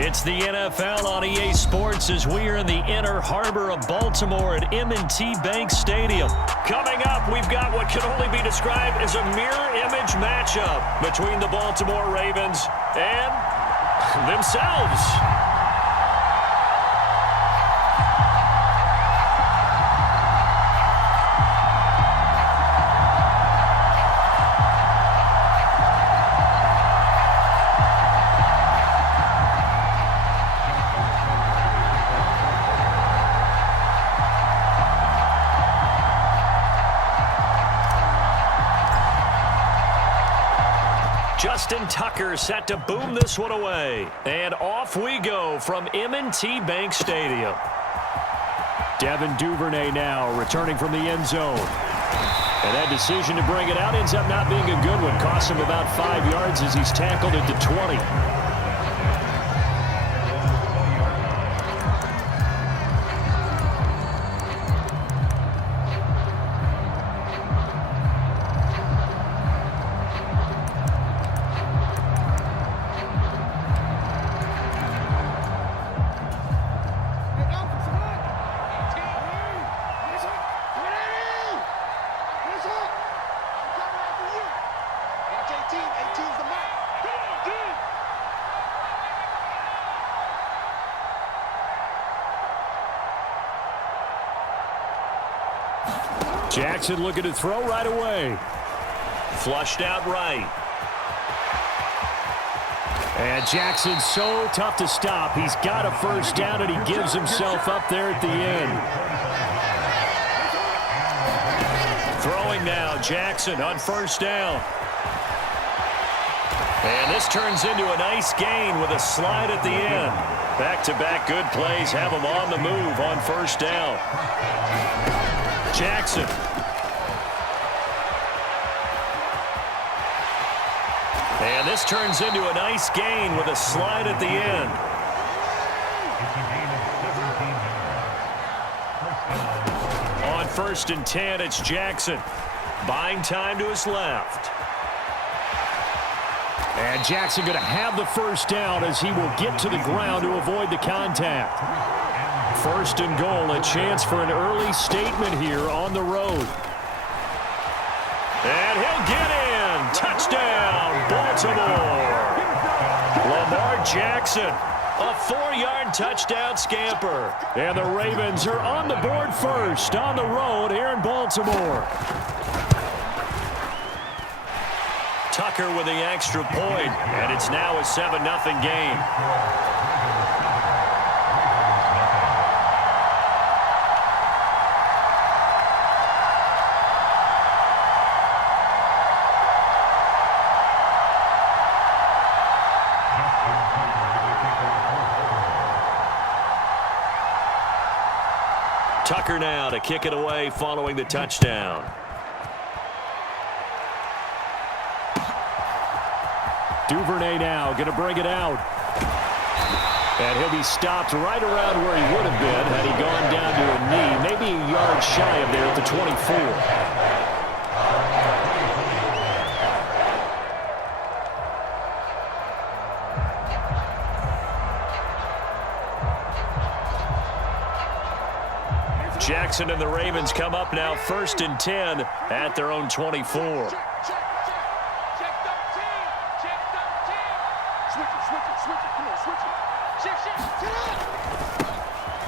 It's the NFL on EA Sports as we are in the inner harbor of Baltimore at M&T Bank Stadium. Coming up, we've got what can only be described as a mirror image matchup between the Baltimore Ravens and themselves. Justin Tucker set to boom this one away. And off we go from M&T Bank Stadium. Devin Duvernay now returning from the end zone. And that decision to bring it out ends up not being a good one. Cost him about 5 yards as he's tackled at the 20. Jackson looking to throw right away. Flushed out right. And Jackson's so tough to stop. He's got a first down, and he gives himself up there at the end. Throwing now, Jackson on first down. And this turns into a nice gain with a slide at the end. Back-to-back good plays have him on the move on first down. Jackson. And this turns into a nice gain with a slide at the end. On 1st and 10, it's Jackson. Buying time to his left. And Jackson going to have the first down as he will get to the ground to avoid the contact. 1st and goal, a chance for an early statement here on the road. And he'll get in. Touchdown, Baltimore. Lamar Jackson, a 4-yard touchdown scamper. And the Ravens are on the board first on the road here in Baltimore. Tucker with the extra point, and it's now a 7-0 game. Tucker now to kick it away following the touchdown. Duvernay now going to bring it out. And he'll be stopped right around where he would have been had he gone down to a knee, maybe a yard shy of there at the 24. Jackson and the Ravens come up now 1st and 10 at their own 24.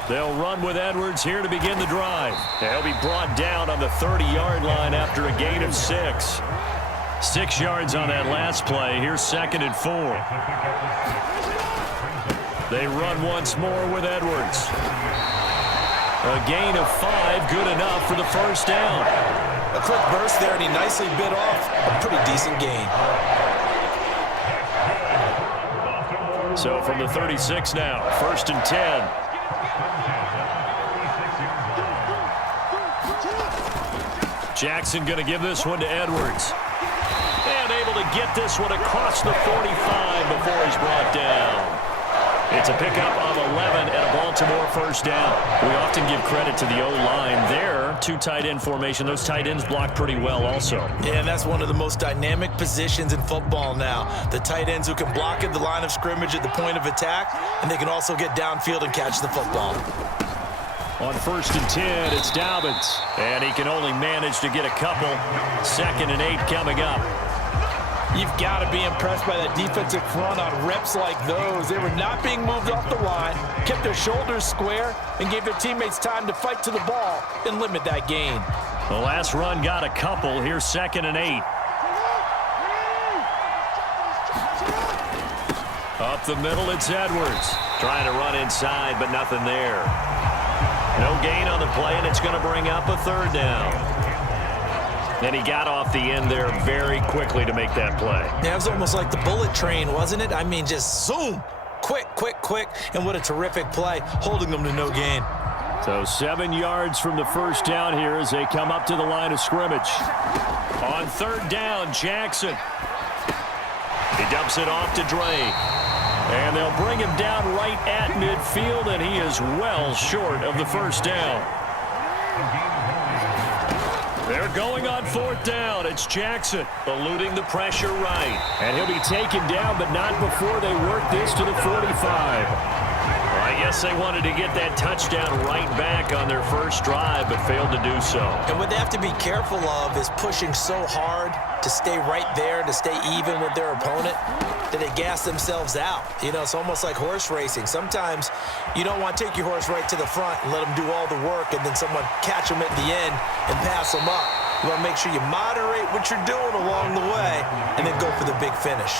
They'll run with Edwards here to begin the drive. They'll be brought down on the 30-yard line after a gain of 6. 6 yards on that last play. Here's 2nd and 4. They run once more with Edwards. A gain of 5, good enough for the first down. A quick burst there, and he nicely bit off a pretty decent gain. So from the 36 now, 1st and 10. Jackson going to give this one to Edwards. And able to get this one across the 45 before he's brought down. It's a pickup of 11 and a Baltimore first down. We often give credit to the O-line there. two tight end formation. Those tight ends block pretty well also. Yeah, and that's one of the most dynamic positions in football now. The tight ends who can block at the line of scrimmage at the point of attack, and they can also get downfield and catch the football. On 1st and 10, it's Dobbins. And he can only manage to get a couple. 2nd and 8 coming up. You've got to be impressed by that defensive front on reps like those. They were not being moved off the line, kept their shoulders square, and gave their teammates time to fight to the ball and limit that gain. The last run got a couple. Here's 2nd and 8. Up the middle, it's Edwards. Trying to run inside, but nothing there. No gain on the play, and it's going to bring up a 3rd down. And he got off the end there very quickly to make that play. Yeah, it was almost like the bullet train, wasn't it? I mean, just zoom. Quick, quick, quick. And what a terrific play, holding them to no gain. So 7 yards from the first down here as they come up to the line of scrimmage. On 3rd down, Jackson. He dumps it off to Drake. And they'll bring him down right at midfield, and he is well short of the first down. They're going on 4th down. It's Jackson eluding the pressure right. And he'll be taken down, but not before they work this to the 45. Well, I guess they wanted to get that touchdown right back on their first drive, but failed to do so. And what they have to be careful of is pushing so hard to stay right there, to stay even with their opponent, that they gas themselves out. You know, it's almost like horse racing. Sometimes you don't want to take your horse right to the front and let them do all the work, and then someone catch them at the end and pass them up. You want to make sure you moderate what you're doing along the way and then go for the big finish.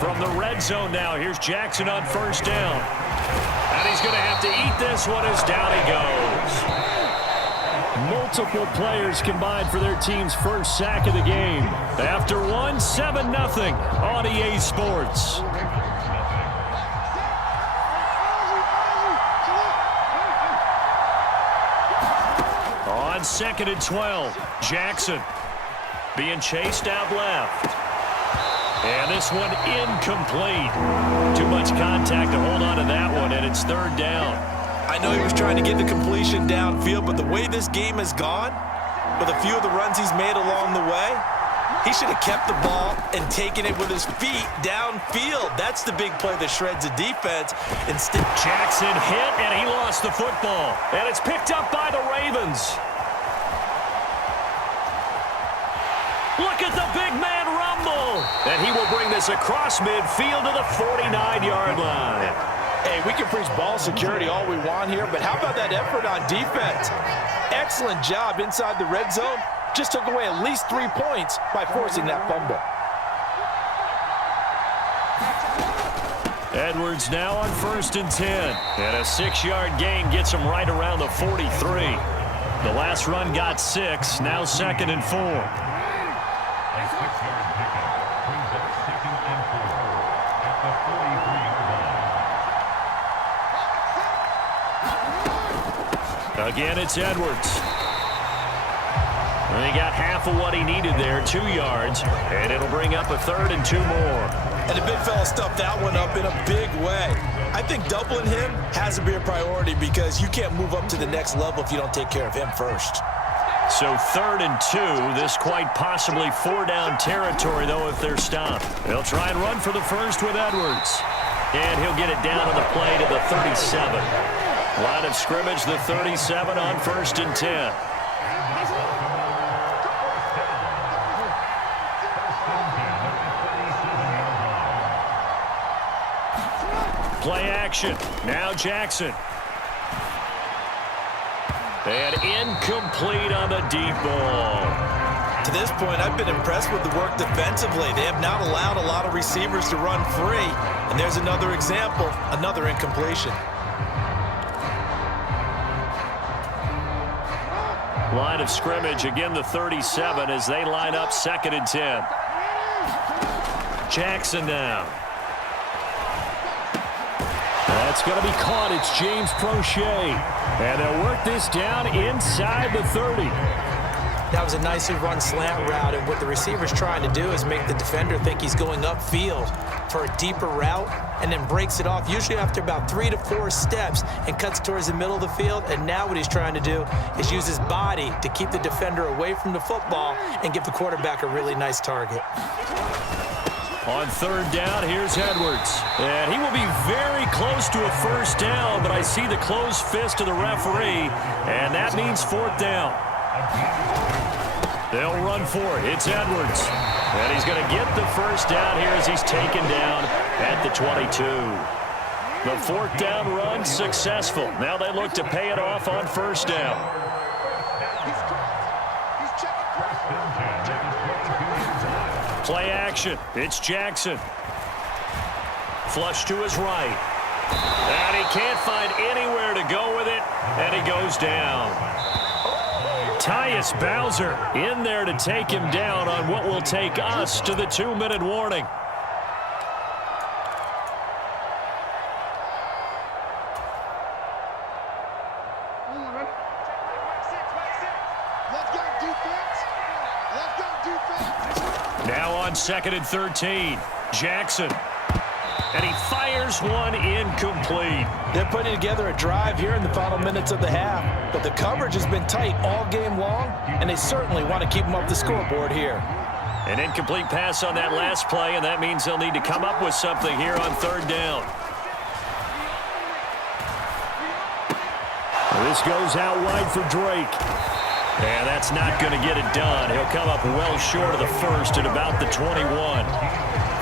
From the red zone now, here's Jackson on 1st down. And he's going to have to eat this one as down he goes. Multiple players combined for their team's first sack of the game. After one, 7-0 on EA Sports. On 2nd and 12, Jackson being chased out left. And this one incomplete. Too much contact to hold on to that one, and it's 3rd down. I know he was trying to get the completion downfield, but the way this game has gone, with a few of the runs he's made along the way, he should have kept the ball and taken it with his feet downfield. That's the big play that shreds the defense. Instead, Jackson hit, and he lost the football. And it's picked up by the Ravens. Look at the big man rumble. And he will bring this across midfield to the 49-yard line. Hey, we can preach ball security all we want here, but how about that effort on defense? Excellent job inside the red zone. Just took away at least 3 points by forcing that fumble. Edwards now on 1st and 10. And a 6-yard gain gets him right around the 43. The last run got 6, now 2nd and 4. Again, it's Edwards. And he got half of what he needed there, 2 yards, and it'll bring up a 3rd and 2 more. And the big fella stuffed that one up in a big way. I think doubling him has to be a priority because you can't move up to the next level if you don't take care of him first. So 3rd and 2, this quite possibly 4-down territory, though, if they're stopped. They'll try and run for the first with Edwards. And he'll get it down on the play to the 37. Line of scrimmage, the 37 on 1st and 10. Play action. Now Jackson. And incomplete on the deep ball. To this point, I've been impressed with the work defensively. They have not allowed a lot of receivers to run free. And there's another example, another incompletion. Line of scrimmage, again the 37 as they line up 2nd and 10. Jackson now. That's going to be caught. It's James Prochet. And they'll work this down inside the 30. That was a nicely run slant route, and what the receiver's trying to do is make the defender think he's going upfield for a deeper route and then breaks it off, usually after about 3 to 4 steps, and cuts towards the middle of the field. And now what he's trying to do is use his body to keep the defender away from the football and give the quarterback a really nice target. On third down, here's Edwards. And he will be very close to a first down, but I see the closed fist of the referee, and that means fourth down. They'll run for it. It's Edwards. And he's going to get the first down here as he's taken down at the 22. The fourth down run successful. Now they look to pay it off on first down. Play action. It's Jackson. Flush to his right. And he can't find anywhere to go with it, and he goes down. Tyus Bowser in there to take him down on what will take us to the 2-minute warning. Now on 2nd and 13, Jackson. And he fires one incomplete. They're putting together a drive here in the final minutes of the half, but the coverage has been tight all game long, and they certainly want to keep them off the scoreboard here. An incomplete pass on that last play, and that means they'll need to come up with something here on third down. This goes out wide for Drake. And that's not going to get it done. He'll come up well short of the first at about the 21.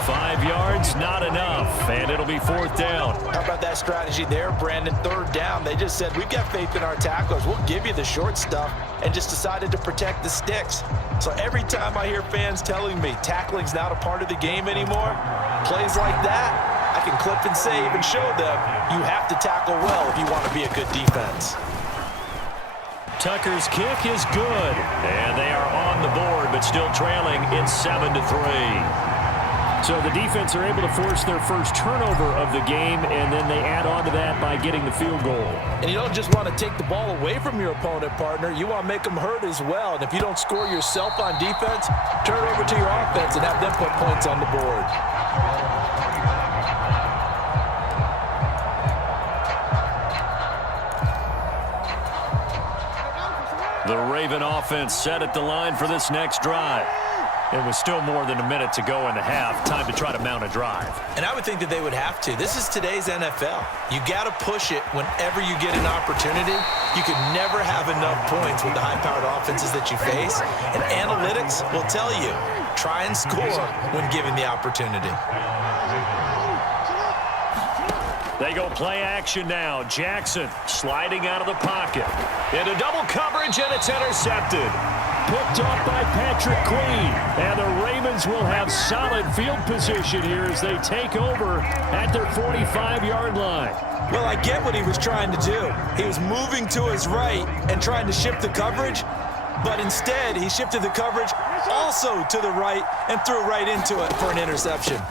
5 yards, not enough, and it'll be fourth down. How about that strategy there, Brandon? Third down. They just said, we've got faith in our tacklers. We'll give you the short stuff, and just decided to protect the sticks. So every time I hear fans telling me tackling's not a part of the game anymore, plays like that, I can clip and save and show them you have to tackle well if you want to be a good defense. Tucker's kick is good, and they are on the board, but still trailing. It's 7-3. So the defense are able to force their first turnover of the game, and then they add on to that by getting the field goal. And you don't just want to take the ball away from your opponent, partner. You want to make them hurt as well. And if you don't score yourself on defense, turn it over to your offense and have them put points on the board. The Raven offense set at the line for this next drive. It was still more than a minute to go in the half. Time to try to mount a drive. And I would think that they would have to. This is today's NFL. You got to push it whenever you get an opportunity. You could never have enough points with the high-powered offenses that you face. And analytics will tell you, try and score when given the opportunity. They go play action now. Jackson sliding out of the pocket. Into double coverage, and it's intercepted. Picked off by Patrick Queen. And the Ravens will have solid field position here as they take over at their 45-yard line. Well, I get what he was trying to do. He was moving to his right and trying to shift the coverage, but instead he shifted the coverage also to the right and threw right into it for an interception.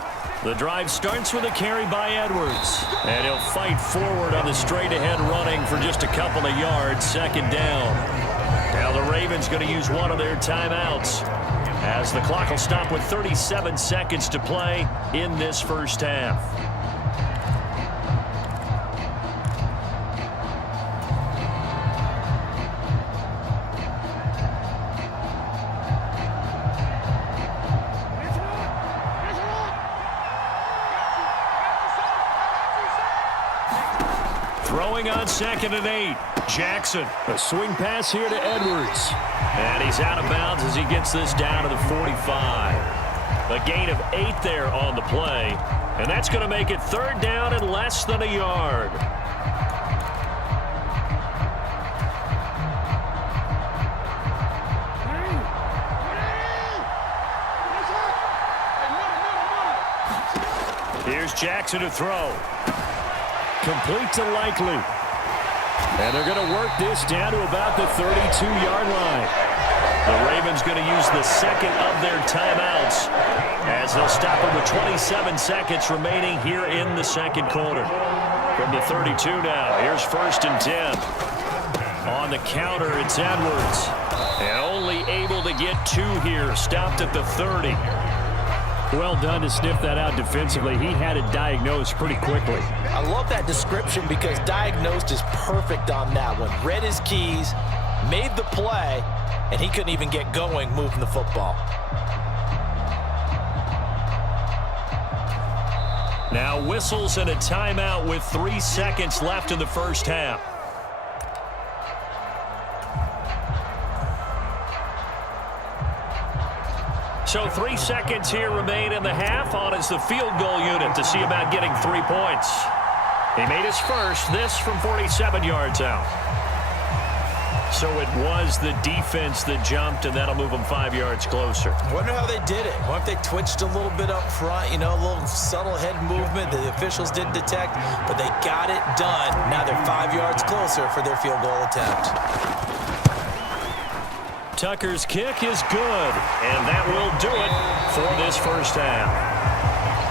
The drive starts with a carry by Edwards. And he'll fight forward on the straight-ahead running for just a couple of yards. Second down. Now the Ravens going to use one of their timeouts as the clock will stop with 37 seconds to play in this first half. Throwing on 2nd and 8. Jackson. A swing pass here to Edwards. And he's out of bounds as he gets this down to the 45. A gain of 8 there on the play. And that's going to make it third down and less than a yard. Here's Jackson to throw. Complete to Likely. And they're going to work this down to about the 32-yard line. The Ravens going to use the second of their timeouts as they'll stop it with 27 seconds remaining here in the second quarter. From the 32 now, here's 1st and 10. On the counter, it's Edwards. And only able to get 2 here, stopped at the 30. Well done to sniff that out defensively. He had it diagnosed pretty quickly. I love that description because diagnosed is perfect on that one. Read his keys, made the play, and he couldn't even get going moving the football. Now whistles and a timeout with 3 seconds left in the first half. So 3 seconds here remain in the half. On is the field goal unit to see about getting 3 points. He made his first, this from 47 yards out. So it was the defense that jumped, and that'll move them 5 yards closer. I wonder how they did it. I wonder if they twitched a little bit up front, a little subtle head movement that the officials didn't detect, but they got it done. Now they're 5 yards closer for their field goal attempt. Tucker's kick is good, and that will do it for this first half.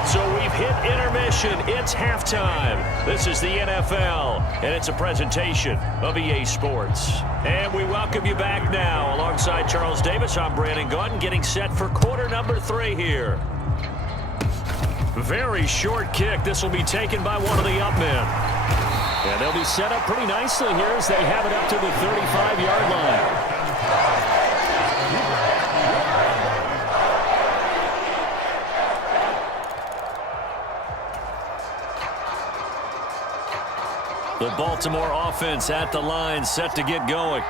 So we've hit intermission. It's halftime. This is the NFL, and it's a presentation of EA Sports. And we welcome you back now. Alongside Charles Davis, I'm Brandon Gaudin, getting set for quarter number 3 here. Very short kick. This will be taken by one of the up men. And they'll be set up pretty nicely here as they have it up to the 35-yard line. The Baltimore offense at the line, set to get going.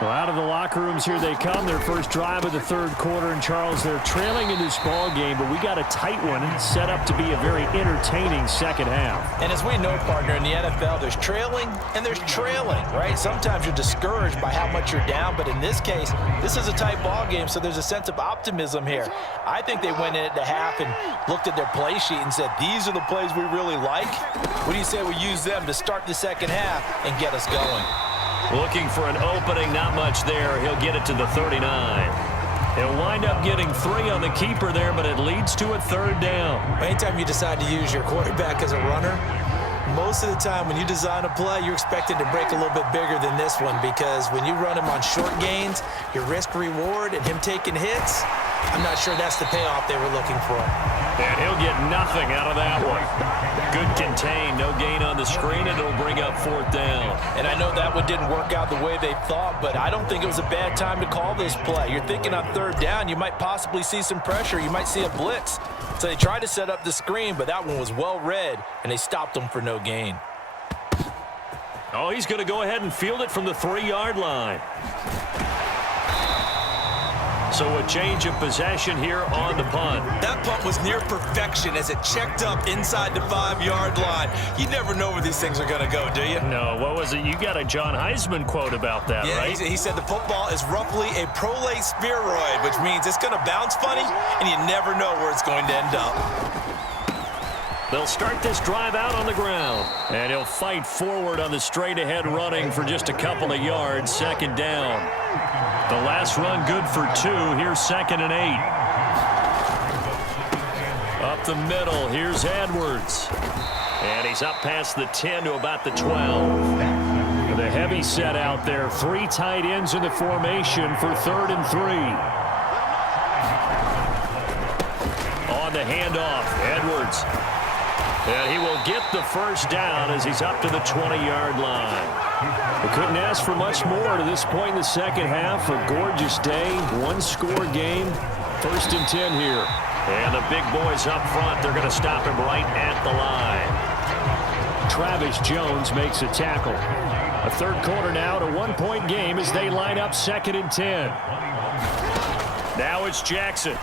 Well, out of the locker rooms here they come. Their first drive of the third quarter. And, Charles, they're trailing in this ball game, but we got a tight one set up to be a very entertaining second half. And as we know, partner, in the NFL, there's trailing and there's trailing, right? Sometimes you're discouraged by how much you're down, but in this case, this is a tight ball game, so there's a sense of optimism here. I think they went in at the half and looked at their play sheet and said, these are the plays we really like. What do you say we use them to start the second half and get us going? Looking for an opening, not much there. He'll get it to the 39. He'll wind up getting 3 on the keeper there, but it leads to a third down. Anytime you decide to use your quarterback as a runner, most of the time when you design a play, you're expected to break a little bit bigger than this one because when you run him on short gains, your risk-reward and him taking hits, I'm not sure that's the payoff they were looking for. And he'll get nothing out of that one. Good contain, no gain on the screen, and it'll bring up 4th down. And I know that one didn't work out the way they thought, but I don't think it was a bad time to call this play. You're thinking on 3rd down, you might possibly see some pressure. You might see a blitz. So they tried to set up the screen, but that one was well read, and they stopped them for no gain. Oh, he's going to go ahead and field it from the 3-yard line. So a change of possession here on the punt. That punt was near perfection as it checked up inside the 5-yard line. You never know where these things are going to go, do you? No, what was it? You got a John Heisman quote about that, right? He said the football is roughly a prolate spheroid, which means it's going to bounce funny, and you never know where it's going to end up. They'll start this drive out on the ground. And he'll fight forward on the straight-ahead running for just a couple of yards. 2nd down. The last run good for 2. Here's 2nd and 8. Up the middle. Here's Edwards. And he's up past the 10 to about the 12. The heavy set out there. 3 tight ends in the formation for 3rd and 3. On the handoff, Edwards. And he will get the first down as he's up to the 20-yard line. We couldn't ask for much more to this point in the second half. A gorgeous day, 1-score game. 1st and 10 here. And the big boys up front, they're going to stop him right at the line. Travis Jones makes a tackle. A third quarter now, to 1-point game as they line up 2nd and 10. Now it's Jackson.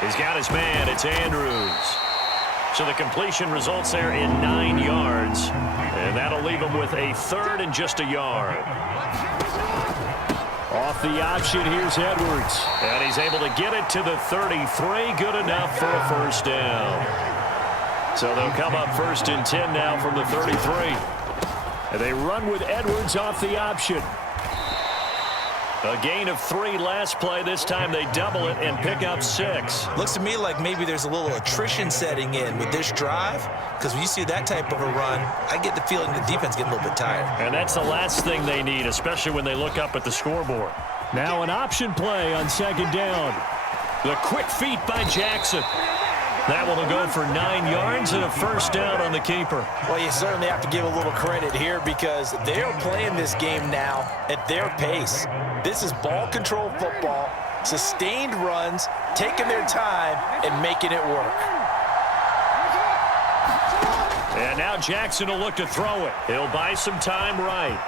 He's got his man. It's Andrews. So the completion results there in 9 yards. And that'll leave him with a 3rd and just a yard. Off the option, here's Edwards. And he's able to get it to the 33. Good enough for a first down. So they'll come up 1st and 10 now from the 33. And they run with Edwards off the option. A gain of 3 last play. This time they double it and pick up 6. Looks to me like maybe there's a little attrition setting in with this drive, because when you see that type of a run, I get the feeling the defense getting a little bit tired. And that's the last thing they need, especially when they look up at the scoreboard. Now an option play on second down. The quick feet by Jackson. That one will go for 9 yards and a first down on the keeper. Well, you certainly have to give a little credit here because they are playing this game now at their pace. This is ball control football, sustained runs, taking their time and making it work. And now Jackson will look to throw it. He'll buy some time right.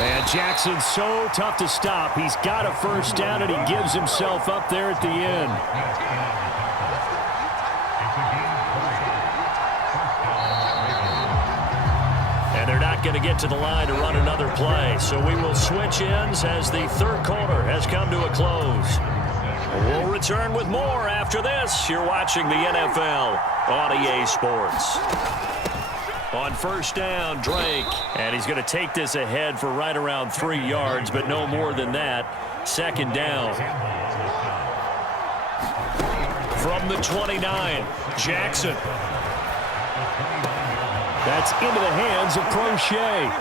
And Jackson's so tough to stop. He's got a first down, and he gives himself up there at the end. And they're not going to get to the line to run another play. So we will switch ends as the third quarter has come to a close. We'll return with more after this. You're watching the NFL on EA Sports. On first down, Drake. And he's going to take this ahead for right around 3 yards, but no more than that. Second down. From the 29, Jackson. That's into the hands of Prochet.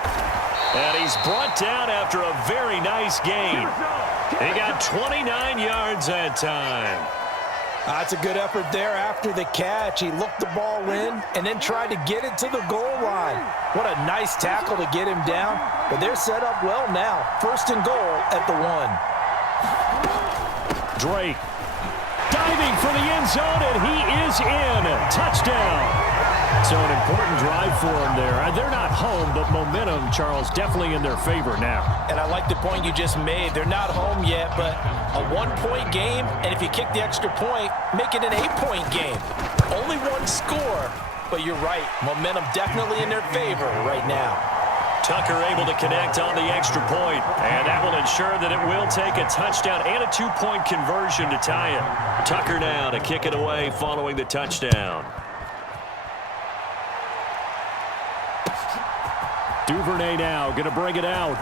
And he's brought down after a very nice gain. He got 29 yards that time. That's a good effort there after the catch. He looked the ball in and then tried to get it to the goal line. What a nice tackle to get him down. But they're set up well now. First and goal at the 1. Drake diving for the end zone, and he is in. Touchdown. So an important drive for them there. They're not home, but momentum, Charles, definitely in their favor now. And I like the point you just made. They're not home yet, but a 1-point game, and if you kick the extra point, make it an 8-point game. Only one score, but you're right. Momentum definitely in their favor right now. Tucker able to connect on the extra point, and that will ensure that it will take a touchdown and a 2-point conversion to tie it. Tucker now to kick it away following the touchdown. Duvernay now going to bring it out.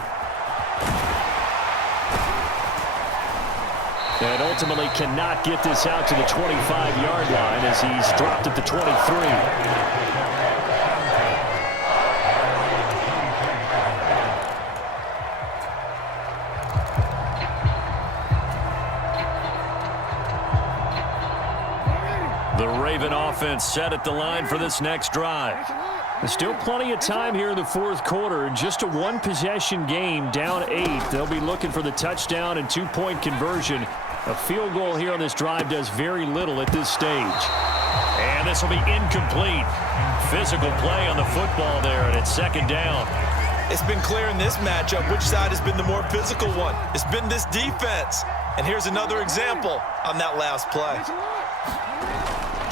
And ultimately cannot get this out to the 25-yard line as he's dropped at the 23. The Raven offense set at the line for this next drive. There's still plenty of time here in the fourth quarter. Just a one-possession game, down 8. They'll be looking for the touchdown and 2-point conversion. A field goal here on this drive does very little at this stage. And this will be incomplete. Physical play on the football there, and it's second down. It's been clear in this matchup which side has been the more physical one. It's been this defense. And here's another example on that last play.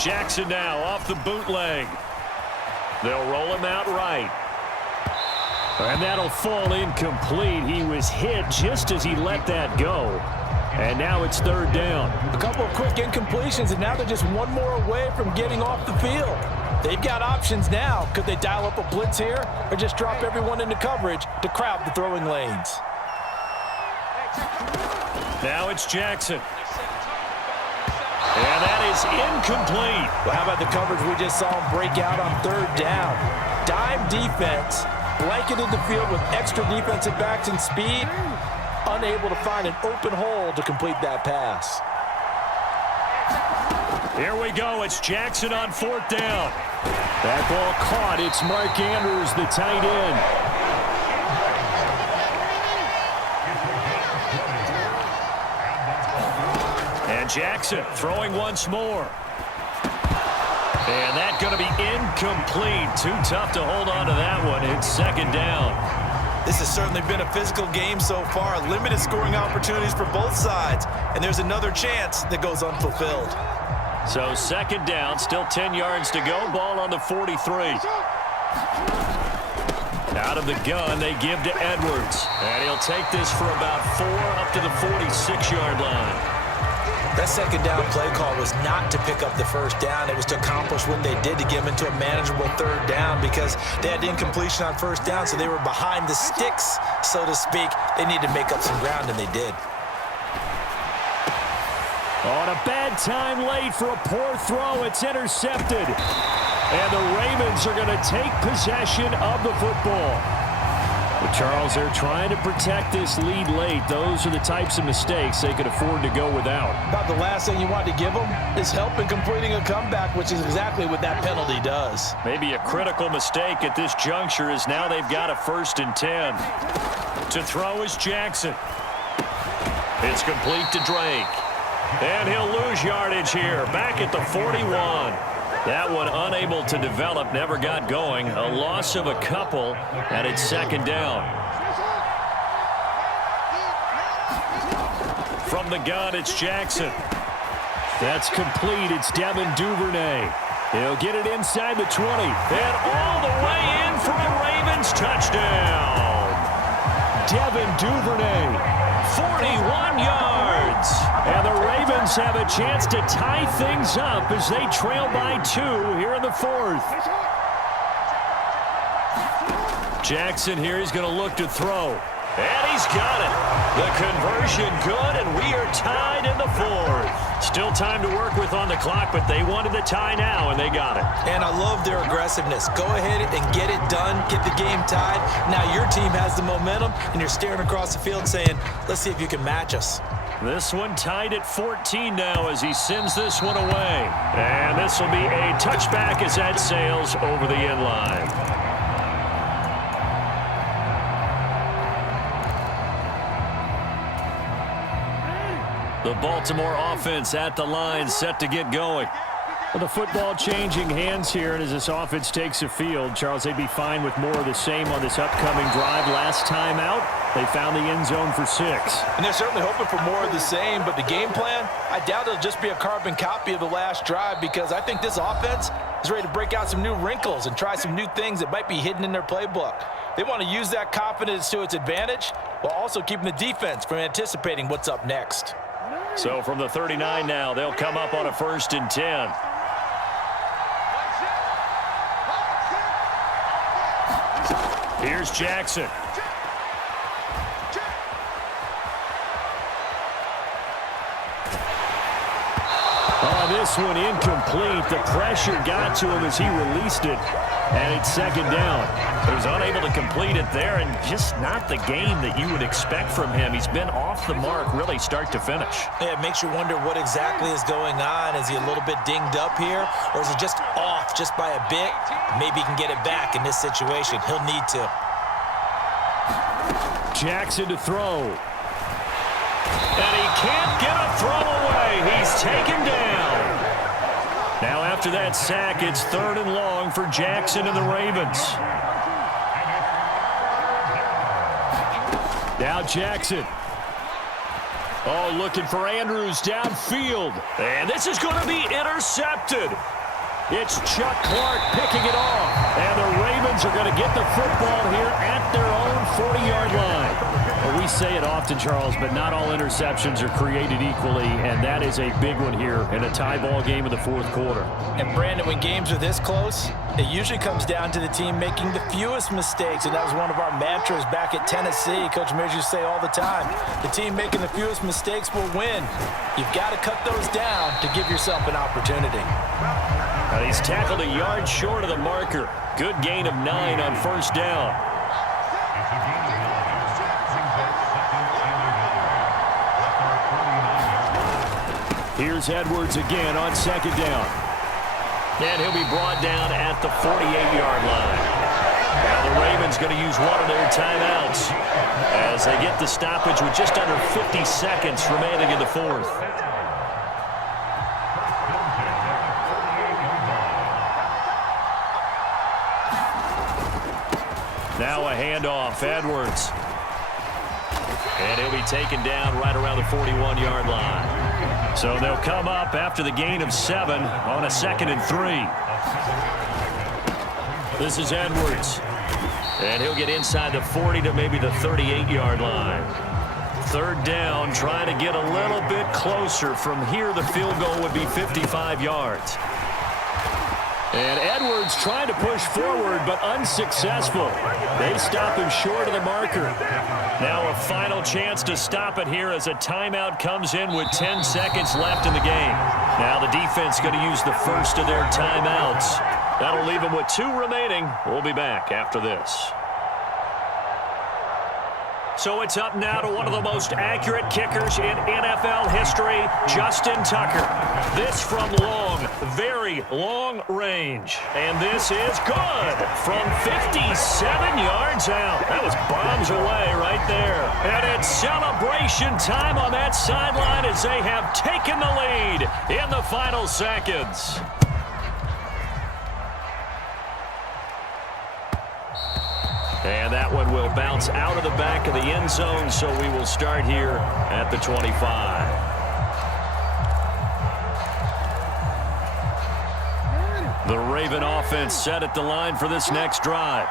Jackson now off the bootleg. They'll roll him out right. And that'll fall incomplete. He was hit just as he let that go. And now it's third down. A couple of quick incompletions, and now they're just one more away from getting off the field. They've got options now. Could they dial up a blitz here or just drop everyone into coverage to crowd the throwing lanes? Now it's Jackson. And that is incomplete. Well, how about the coverage we just saw him break out on third down? Dime defense, blanketed the field with extra defensive backs and speed, unable to find an open hole to complete that pass. Here we go. It's Jackson on fourth down. That ball caught. It's Mark Andrews, the tight end. Jackson throwing once more. And that's going to be incomplete. Too tough to hold on to that one. It's second down. This has certainly been a physical game so far. Limited scoring opportunities for both sides. And there's another chance that goes unfulfilled. So second down, still 10 yards to go. Ball on the 43. Out of the gun, they give to Edwards. And he'll take this for about 4 up to the 46-yard line. That second down play call was not to pick up the first down. It was to accomplish what they did to get them into a manageable third down because they had incompletion on first down, so they were behind the sticks, so to speak. They needed to make up some ground, and they did. On a bad time late for a poor throw, it's intercepted. And the Ravens are going to take possession of the football. Well, Charles, they're trying to protect this lead late. Those are the types of mistakes they could afford to go without. About the last thing you want to give them is help in completing a comeback, which is exactly what that penalty does. Maybe a critical mistake at this juncture is now they've got a 1st and 10. To throw is Jackson. It's complete to Drake. And he'll lose yardage here, back at the 41. That one unable to develop, never got going. A loss of a couple, and it's 2nd down. From the gun, it's Jackson. That's complete. It's Devin Duvernay. He'll get it inside the 20. And all the way in for a Ravens touchdown. Devin Duvernay, 41 yards. And the Ravens have a chance to tie things up as they trail by 2 here in the 4th. Jackson here, he's going to look to throw. And he's got it. The conversion good, and we are tied in the 4th. Still time to work with on the clock, but they wanted the tie now, and they got it. And I love their aggressiveness. Go ahead and get it done, get the game tied. Now your team has the momentum, and you're staring across the field saying, let's see if you can match us. This one tied at 14 now as he sends this one away. And this will be a touchback as that sails over the end line. The Baltimore offense at the line, set to get going. Well, the football changing hands here, and as this offense takes the field, Charles, they'd be fine with more of the same on this upcoming drive. Last time out, they found the end zone for 6. And they're certainly hoping for more of the same, but the game plan, I doubt it'll just be a carbon copy of the last drive, because I think this offense is ready to break out some new wrinkles and try some new things that might be hidden in their playbook. They want to use that confidence to its advantage while also keeping the defense from anticipating what's up next. So from the 39 now, they'll come up on a 1st and 10. Here's Jackson. Oh, this one incomplete. The pressure got to him as he released it, and it's 2nd down. He was unable to complete it there, and just not the game that you would expect from him. He's been off the mark really start to finish. Yeah, it makes you wonder what exactly is going on. Is he a little bit dinged up here, or is he just off just by a bit? Maybe he can get it back in this situation. He'll need to. Jackson to throw. And he can't get a throw away. He's taken down. Now after that sack, it's 3rd and long for Jackson and the Ravens. Now Jackson. Oh, looking for Andrews downfield. And this is going to be intercepted. It's Chuck Clark picking it off. And the Ravens are going to get the football here at their own 40-yard line. Well, we say it often, Charles, but not all interceptions are created equally, and that is a big one here in a tie ball game in the 4th quarter. And, Brandon, when games are this close, it usually comes down to the team making the fewest mistakes, and that was one of our mantras back at Tennessee. Coach Mears used to say all the time, the team making the fewest mistakes will win. You've got to cut those down to give yourself an opportunity. And he's tackled a yard short of the marker. Good gain of 9 on 1st down. Here's Edwards again on 2nd down. And he'll be brought down at the 48-yard line. Now the Ravens going to use one of their timeouts as they get the stoppage with just under 50 seconds remaining in the 4th. Now a handoff, Edwards. And he'll be taken down right around the 41-yard line. So they'll come up after the gain of 7 on a 2nd and 3. This is Edwards. And he'll get inside the 40 to maybe the 38-yard line. 3rd down, trying to get a little bit closer. From here, the field goal would be 55 yards. And Edwards trying to push forward, but unsuccessful. They stop him short of the marker. Now a final chance to stop it here as a timeout comes in with 10 seconds left in the game. Now the defense going to use the first of their timeouts. That'll leave them with 2 remaining. We'll be back after this. So it's up now to one of the most accurate kickers in NFL history, Justin Tucker. This from long, very long range. And this is good from 57 yards out. That was bombs away right there. And it's celebration time on that sideline as they have taken the lead in the final seconds. And that one will bounce out of the back of the end zone, so we will start here at the 25. The Raven offense set at the line for this next drive.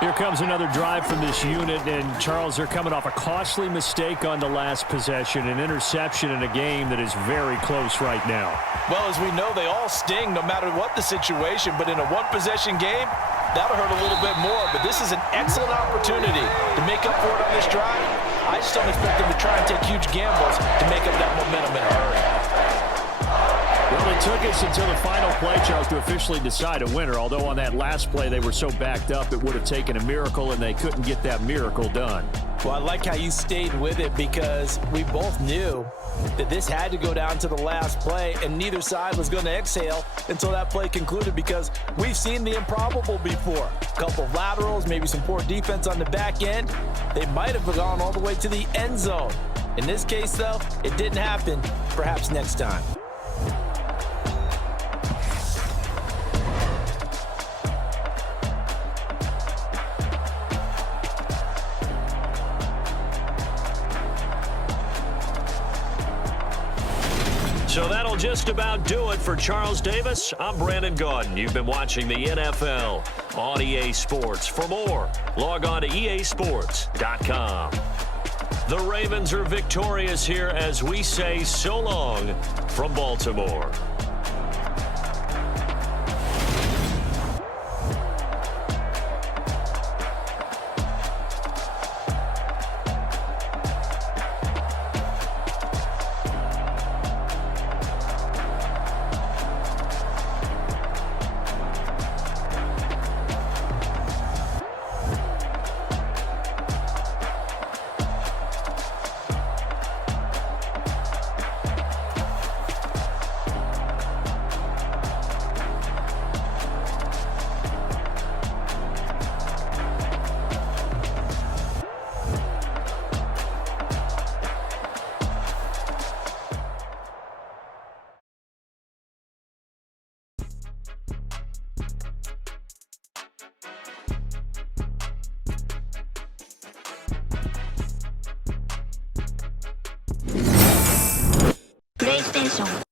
Here comes another drive from this unit, and Charles, they're coming off a costly mistake on the last possession, an interception in a game that is very close right now. Well, as we know, they all sting no matter what the situation, but in a one-possession game, that'll hurt a little bit more. But this is an excellent opportunity to make up for it on this drive. I just don't expect them to try and take huge gambles to make up that momentum in a hurry. Well, it took us until the final play, Charles, to officially decide a winner. Although on that last play they were so backed up, it would have taken a miracle, and they couldn't get that miracle done. Well, I like how you stayed with it because we both knew that this had to go down to the last play, and neither side was going to exhale until that play concluded because we've seen the improbable before. A couple of laterals, maybe some poor defense on the back end. They might have gone all the way to the end zone. In this case, though, it didn't happen. Perhaps next time. So that'll just about do it for Charles Davis. I'm Brandon Gaudin. You've been watching the NFL on EA Sports. For more, log on to easports.com. The Ravens are victorious here as we say so long from Baltimore. PlayStation